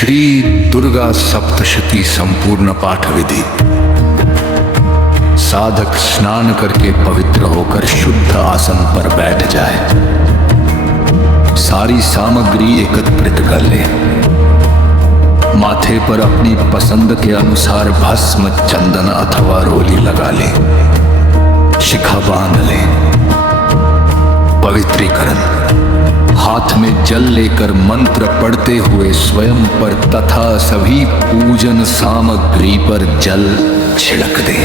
श्री दुर्गा सप्तशती संपूर्ण पाठ विधि। साधक स्नान करके पवित्र होकर शुद्ध आसन पर बैठ जाए। सारी सामग्री एकत्रित कर ले। माथे पर अपनी पसंद के अनुसार भस्म, चंदन अथवा रोली लगा ले। शिखा बांध ले। पवित्रीकरण। हाथ में जल लेकर मंत्र पढ़ते हुए स्वयं पर तथा सभी पूजन सामग्री पर जल छिड़क दे।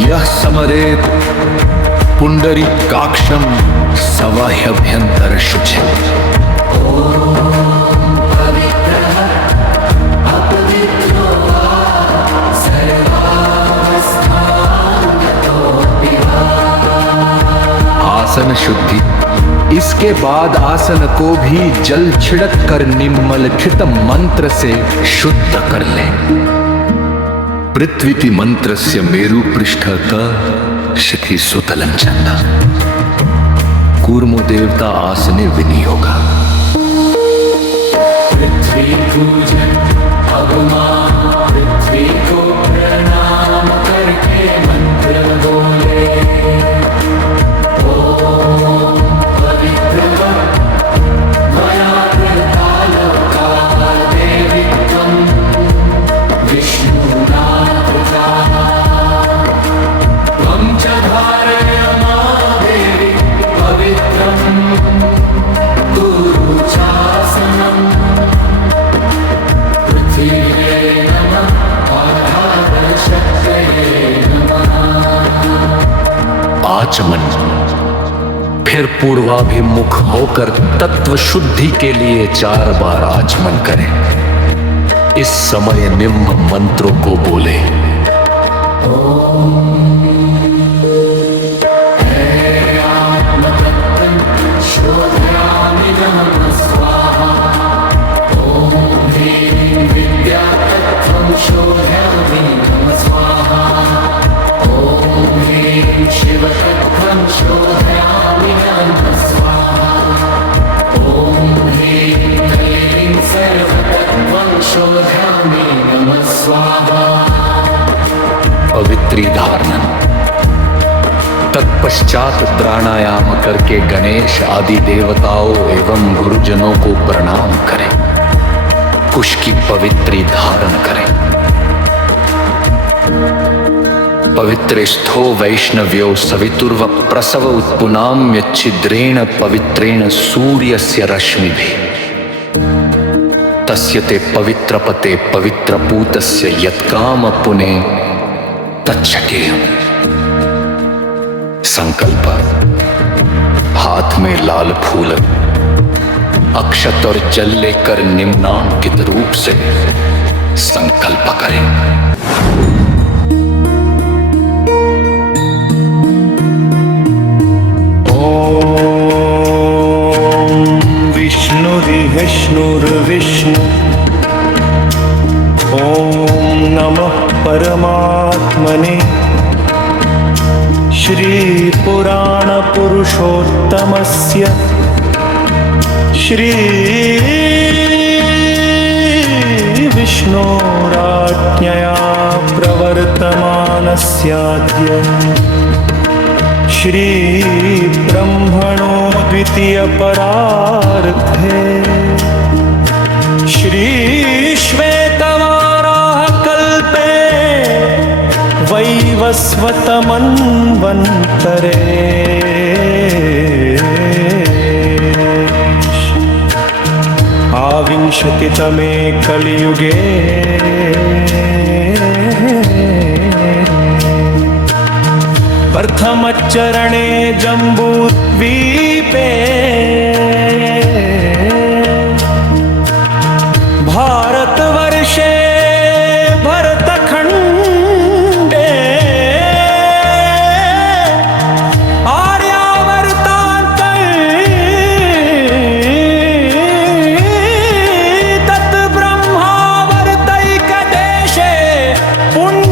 यह स्मरेत् पुंडरीकाक्षं सवाह्यभ्यंतर शुचिम्। आसन शुद्धि। इसके बाद आसन को भी जल छिड़क कर निम्नलिखित मंत्र से शुद्ध कर ले। पृथ्वीति मंत्रस्य मेरु पृष्ठतः शिखि सुतलं चंदा। कूर्मो देवता आसने विनियोगा। पृथ्वी पूजन भगवान, पृथ्वी को प्रणाम करके मंत्र बोले। ओम पवित्र देवित्वं विष्णुनाथ त्वं च धारय मां देवी पवित्रं कुरु चासनं। पृथिव्यै नमः आधारशक्तये नमः। आचमन। फिर पूर्वाभिमुख होकर तत्व शुद्धि के लिए 4 बार आचमन करें। इस समय निम्न मंत्रों को बोले। शोधयामि नमः स्वाहा। ॐ ह्रीं विद्यातत्त्वं शोधयामि नमः स्वाहा। ॐ ह्रीं शिवतत्त्वं शोधयामि नमः स्वाहा। ॐ ह्रीं क्लीं सर्वतत्त्वं शोधयामि नमः स्वाहा। पवित्री धारण। तत्पश्चात प्राणायाम करके गणेश आदि देवताओं एवं गुरुजनों को प्रणाम करें। कुश की पवित्री धारण करें। पवित्रेस्थो वैष्णव्यो सवितुर्व प्रसव उत्पुनाम्य छिद्रेण पवित्रेण सूर्यस्य रश्मिभिः। तस्य ते पवित्रपते पवित्रपूतस्य यत्काम पुने तच्छकेयम्। संकल्प। हाथ में लाल फूल, अक्षत और जल लेकर निम्नांकित रूप से संकल्प करें। ओम विष्णुर्विष्णु। ओम नमः परमात्मने। श्री पुराण पुरुषोत्तमस्य श्री विष्णोराज्ञया प्रवर्तमानस्याद्य श्री ब्रह्मणो द्वितीय परार्थे श्री श्वेतवाराह कल्पे वैवस्वत मन्वन्तरे आविंशतितमे कलियुगे प्रथमचरणे जम्बूद्वीपे भारतवर्षे भरतखण्डे आर्यावर्तान्ते तत् ब्रह्मावर्तैकदेशे पुण्य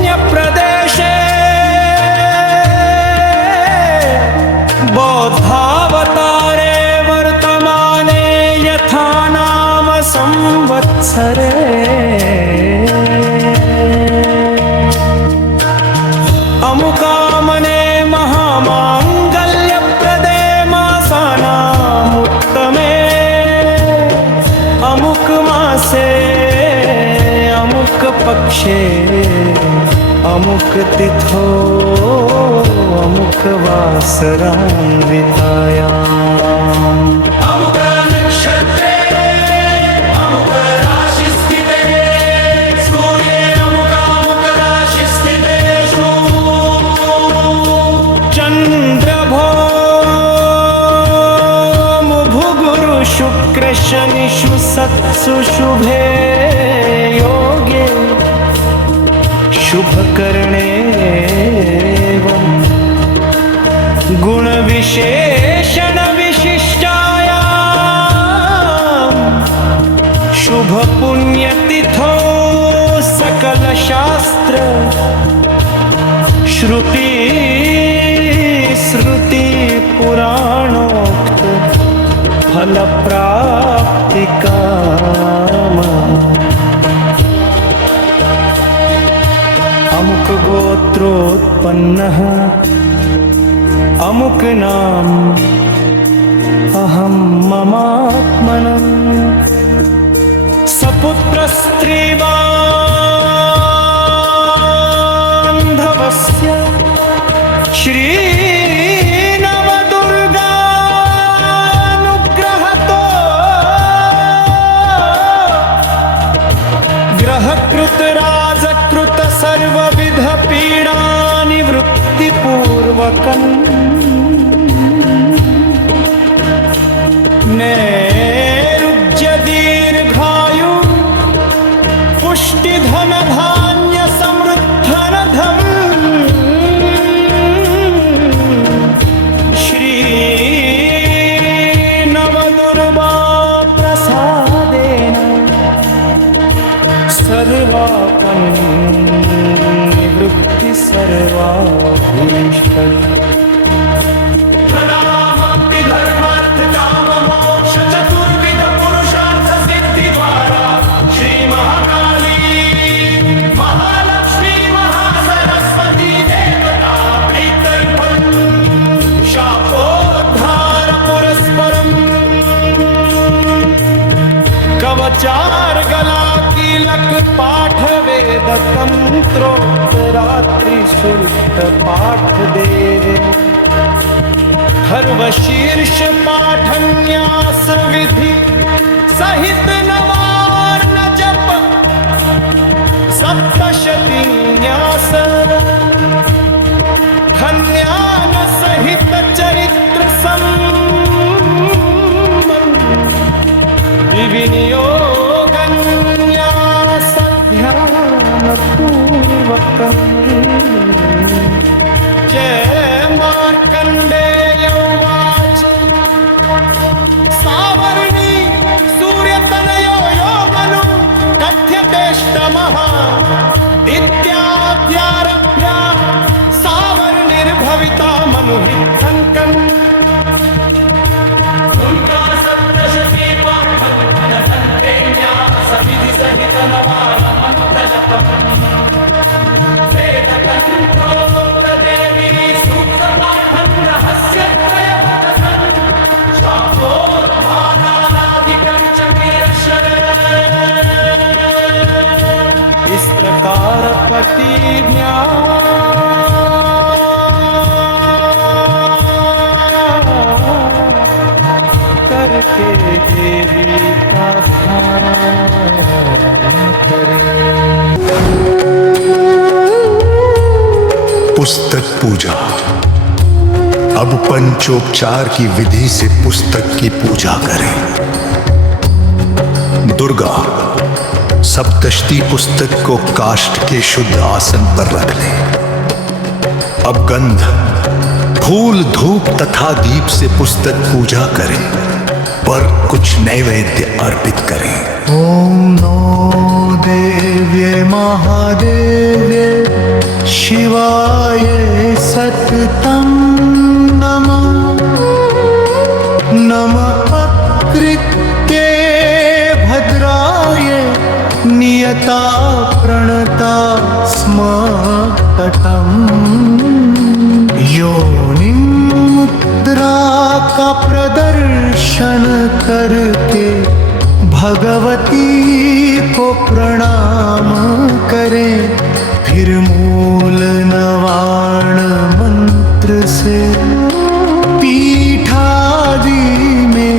सरे अमुकामने महामाङ्गल्यप्रदे मासानामुत्तमे अमुक मासे अमुक पक्षे अमुक तिथो अमुक वासरान्वितायाम् अमुक नक्षत्रे अमुक राशिस्थिते सूर्ये अमुक राशिस्थितेषु चन्द्रभो भुगुरु शुक्र शनिषु सत्सु शुभे योगे शुभकर्णे गुणविशेषण विशिष्टायां शुभपुण्यतिथौ सकलशास्त्र श्रुति स्मृति पुराणोक्त फलप्राप्तिकामा अमुक गोत्रोत्पन्नः अमुक नाम अहं ममात्मनं सपुत्रस्त्रीबान्धवस्य श्रीनवदुर्गानुग्रहतो ग्रहकृतराजकृत सर्वविध पीडानिवृत्तिपूर्वकम् नैरुज्य दीर्घायु पुष्टिधन धान्य समृद्धनधम् श्री नवदुर्गा प्रसादेन सर्वापन्निवृत्ति सर्वाभीष्टम् कवचार गला कीलक पाठ वेद तंत्रोत्तरात्रि शुल्क पाठ देवे हर्वशीर्ष पाठन्यास विधि सहित नवार्न जप सप्तशती न्यास खन्यान सहित चरित्र विनियोगन्यासध्यानपूर्वकम् जय मार्कण्डेय उवाच सावर्णी सूर्यतनयो यो मनु कथ्यतेष्टमः इत्याद्यारभ्य सावर्णिर्भविता मनुहितङ्कम् इस प्रकार पति करके देवी का पुस्तक पूजा। अब पंचोपचार की विधि से पुस्तक की पूजा करें। दुर्गा सप्तशती पुस्तक को काष्ठ के शुद्ध आसन पर रख लें। अब गंध, फूल, धूप तथा दीप से पुस्तक पूजा करें, पर कुछ नैवेद्य अर्पित करें। ओम नो देव्ये महादेव्ये शिवाय सततं नमः। नमः कृत्ये भद्राय नियता प्रणता स्म तटम् योनिमुद्रा का प्रदर्शन करके भगवती को प्रणाम करें, फिर मूल नवाण मंत्र से पीठादि में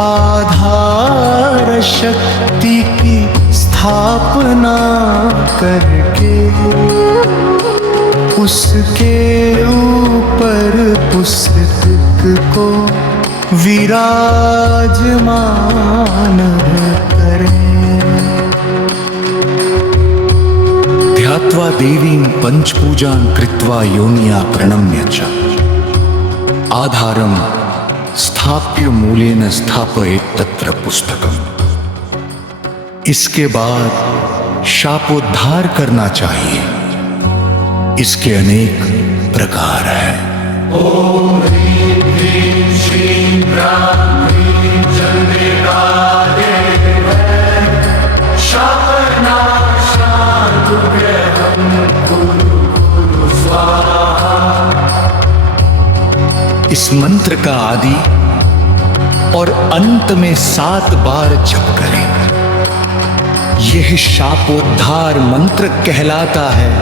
आधार शक्ति की स्थापना करके उसके ऊपर पुस्तक को विराजमान करें। ध्यात्वा देवीं पंचपूजां कृत्वा योनिया प्रणम्य च आधारं स्थाप्य मूलेन स्थापयेत् तत्र पुस्तकम्। इसके बाद शापोद्धार करना चाहिए। इसके अनेक प्रकार हैं। ओम ह्रीं क्लीं श्रीं ह्रां ह्रीं चंद्रिका देवै शापनाशानुग्रहं कुरु कुरु स्वाहा। इस मंत्र का आदि और अंत में 7 बार जप करें। यह शापोद्धार मंत्र कहलाता है।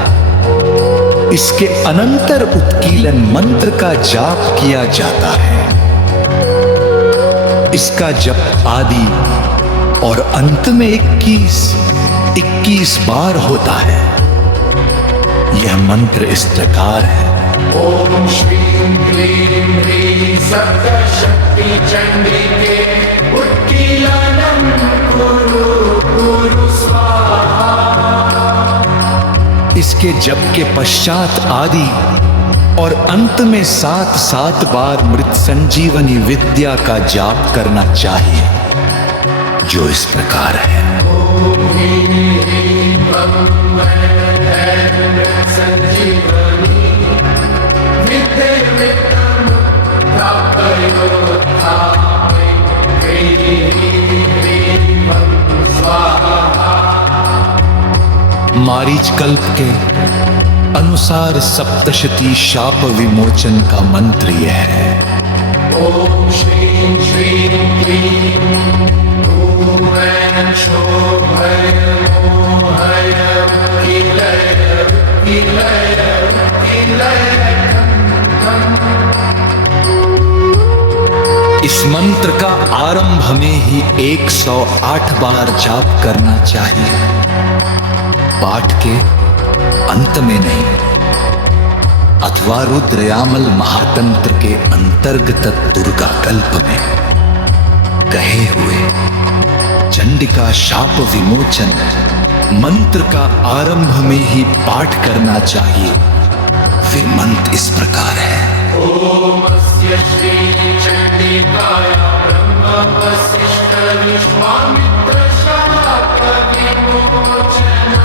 इसके अनंतर उत्कीलन मंत्र का जाप किया जाता है। इसका जप आदि और अंत में 21 बार होता है। यह मंत्र इस प्रकार है। ओम श्रीं क्लीं ह्रीं सप्तशक्ति चंडिके उत्कीलनं कुरु कुरु स्वाहा। इसके जप के पश्चात आदि और अंत में 7 बार मृत संजीवनी विद्या का जाप करना चाहिए, जो इस प्रकार है। ओम ह्रीं ह्रीं बम मृत संजीवनी विद्यामृतं प्रापयोत्थापय ह्रीं ह्रीं बम स्वाहा। मारीच कल्प के अनुसार सप्तशती शाप विमोचन का मंत्र यह है। ओम श्रीं श्रीं क्लीं ॐ शोभय मोहय किलय किलय किलय। इस मंत्र का आरंभ में ही 108 बार जाप करना चाहिए, पाठ के अंत में नहीं। अथवा रुद्रयामल महातंत्र के अंतर्गत दुर्गा कल्प में कहे हुए चंडिका शाप विमोचन मंत्र का आरंभ में ही पाठ करना चाहिए। वे मंत्र इस प्रकार है। ओम अस्य श्री चंडिकाया ब्रह्म वसिष्ठ विश्वामित्र शाप विमोचनं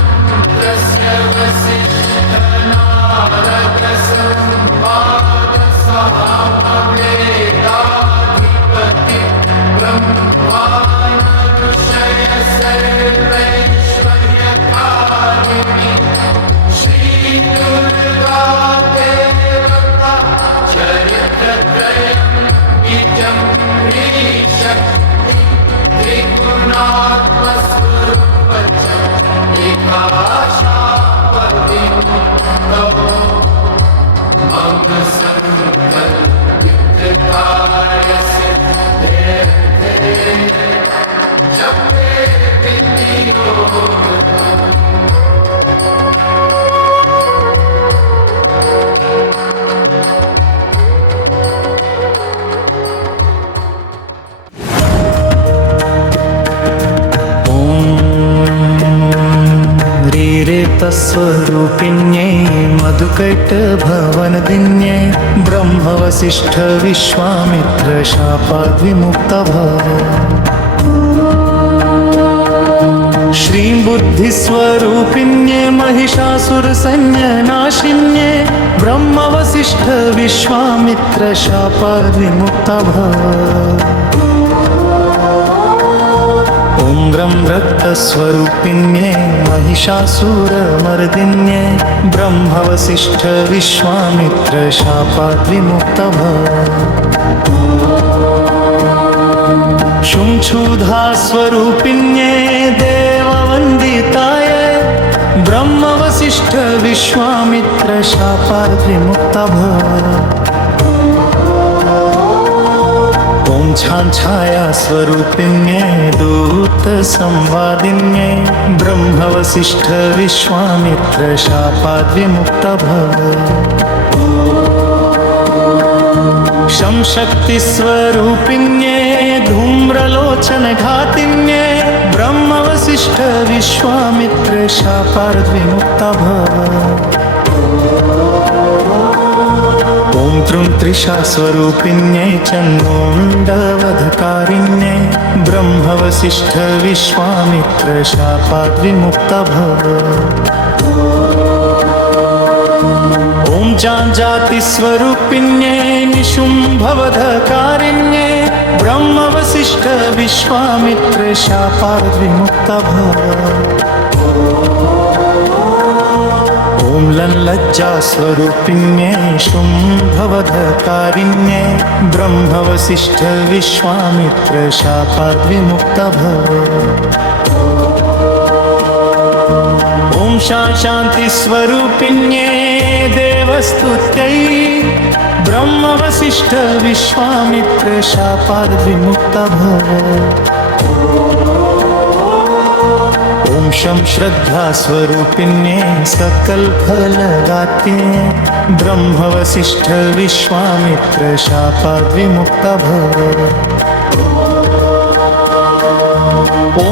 तस्य वसिष्ठ नारद संवाद सभावेदाधिपति ब्रह्मानुषय सर्वैश्वर्यकारिणी श्री दुर्गा देवता चरित्रत्रयं निजं शक्ति त्रिगुणात्मस्वरूपचं एकाशापविमुक्तमो मंगलसंकल्पयुक्तकार्यसिद्धे जपे विनियोगम्। स्वरूपिण्ये मधुकैटभवनदिन्ये ब्रह्मवसिष्ठ विश्वामित्र शापाद् विमुक्त भव। श्रीं बुद्धिस्वरूपिण्ये महिषासुरसैन्यनाशिन्ये ब्रह्मवसिष्ठ विश्वामित्र शापाद् विमुक्त भव। ॐ उग्रं रक्तस्वरूपिण्ये महिषासुरमर्दिन्ये ब्रह्मवसिष्ठ विश्वामित्र शापात् विमुक्तः शुंक्षुधास्वरूपिण्ये देववन्दिताय ब्रह्मवसिष्ठ विश्वामित्र शापात् विमुक्तः ॐ छाया स्वरूपिण्ये दूतसंवादिन्ये ब्रह्मवसिष्ठ विश्वामित्र शापात् विमुक्तः शक्तिस्वरूपिण्ये धूम्रलोचनघातिन्ये ब्रह्मवसिष्ठ विश्वामित्र शापात् विमुक्तः ॐ त्रिशास्वरूपिण्ये चण्डमुण्डवधकारिण्ये ब्रह्मवसिष्ठ विश्वामित्र शापात् विमुक्तः ॐ जातिस्वरूपिण्ये निशुम्भवधकारिण्ये ब्रह्मवसिष्ठ विश्वामित्र शापात् विमुक्तः ॐ लज्जास्वरूपिण्ये शुम्भवधकारिण्ये ब्रह्मवसिष्ठ विश्वामित्र शापात् विमुक्तः ॐ शान्तिस्वरूपिण्ये देवस्तुत्यै ब्रह्मवसिष्ठ विश्वामित्र शापात् विमुक्तः ॐ श्रद्धास्वरूपिण्ये सकलफलदात्रे ब्रह्मवसिष्ठ विश्वामित्र शापात् विमुक्तः ॐ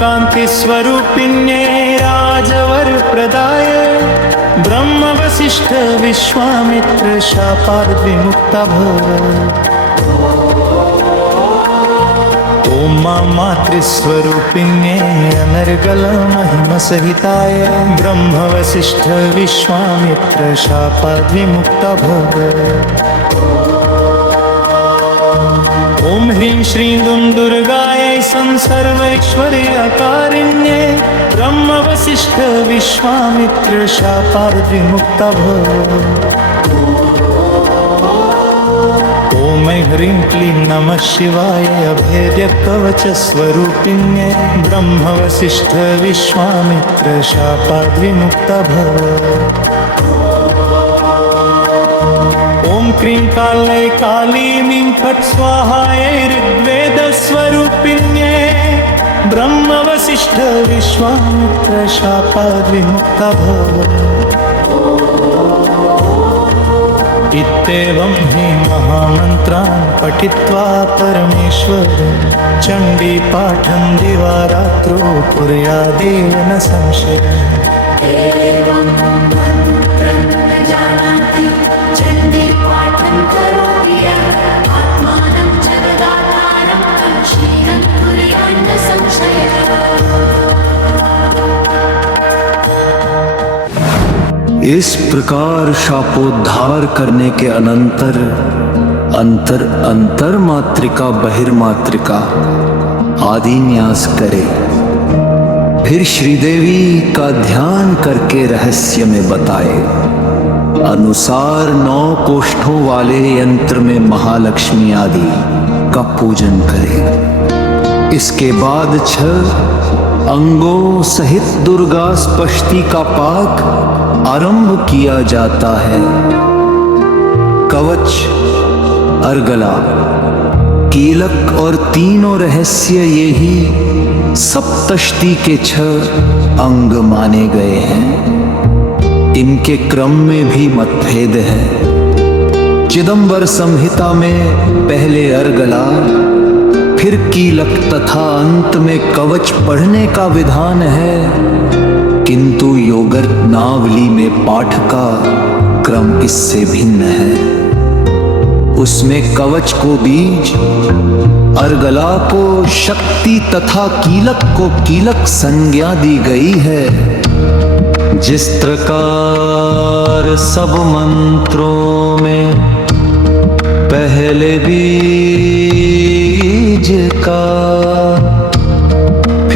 कान्तिस्वरूपिण्ये राजवरप्रदाय ब्रह्मवसिष्ठ विश्वामित्र शापात् विमुक्तः ॐ मातृस्वरूपिण्ये अनर्गलमहिमसहिताय ब्रह्मवसिष्ठ विश्वामित्र शापात् विमुक्तः ॐ ह्रीं श्रीं दुर्गायै सर्वैश्वर्यकारिण्ये ब्रह्मवसिष्ठ विश्वामित्र शापात् विमुक्तः ॐ ह्रीं क्लीं नमः शिवाय अभेद्यकवचस्वरूपिण्ये ब्रह्मवसिष्ठ विश्वामित्र शापात् विमुक्तः ॐ क्रीं कालै कालीमीं फट् स्वाहायै ऋग्वेदस्वरूपिण्ये ब्रह्मवसिष्ठ विश्वामित्र शापात् विमुक्तः इत्येवं हि महामन्त्रान् पठित्वा परमेश्वर चण्डीपाठं दिवारात्रो कुर्यादेव न संशयः एवं मन्त्रं न जानाति चण्डीपाठं करोति यः आत्मानं जगदाधारं क्षीरं कुर्यान्न संशयः। इस प्रकार शापोद्धार करने के अंतर मात्रिका बहिर्मात्रिका आदि न्यास करे। फिर श्रीदेवी का ध्यान करके रहस्य में बताए अनुसार 9 कोष्ठों वाले यंत्र में महालक्ष्मी आदि का पूजन करे। इसके बाद 6 अंगों सहित दुर्गा स्पष्टि का पाठ आरंभ किया जाता है। कवच, अर्गला, कीलक और तीनों रहस्य यही सप्तष्टि के 6 अंग माने गए हैं। इनके क्रम में भी मतभेद है। चिदंबर संहिता में पहले अर्गला, फिर कीलक तथा अंत में कवच पढ़ने का विधान है, किंतु योगरत्नावली में पाठ का क्रम इससे भिन्न है। उसमें कवच को बीज, अर्गला को शक्ति तथा कीलक को कीलक संज्ञा दी गई है। जिस प्रकार सब मंत्रों में पहले बीज का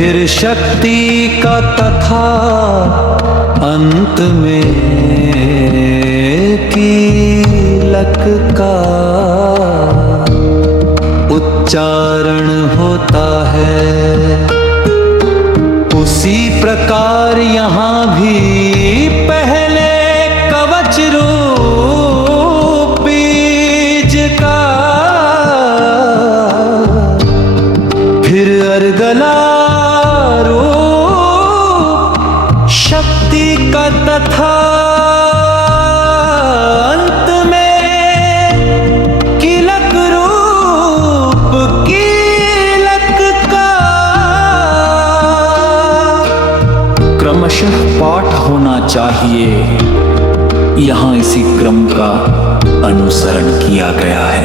फिर शक्ति का तथा अंत में कीलक का उच्चारण होता है। उसी प्रकार यहाँ भी पहले कवच रूप बीज का, फिर अर्गला रूप शक्ति का तथा अंत में कीलक रूप कीलक का। क्रमशः पाठ होना चाहिए, यहाँ इसी क्रम का अनुसरण किया गया है।